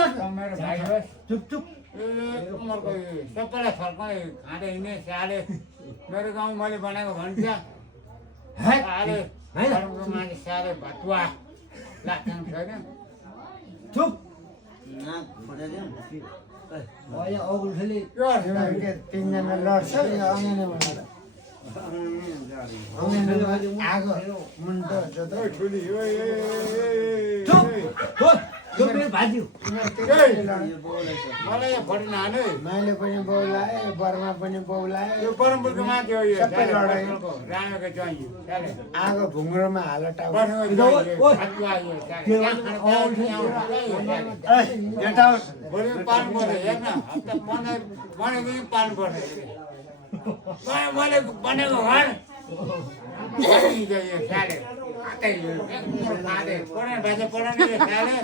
मेरो भाइ होस् चुप उमरको सबैलाई फर्काउने खाँदै हिँड्ने स्याहाले मेरो गाउँ मैले बनाएको भन्छ स्याहाले घरको मान्छे स्याहाले भतुवा लाग्छ छैन चुप तिनजना लड्छ आगो मुन्टो ठुली भाज्यो मलाई यहाँ फटिन हाने मैले पनि बौलाएँ बर्मा पनि बौलाएँ यो परम्पराको माथि हो यो सबै लडाइँ। रामेको ज्वाइँ स्याहाले आगो भुङ्ग्रोमा हाल टाउ भोलि पाल्नु पर्छ हेर्न हप्ता भनेको पाल्नु पर्छ मैले बनेको घर स्याहाले पढाउने भाषा पढाउने स्याहाले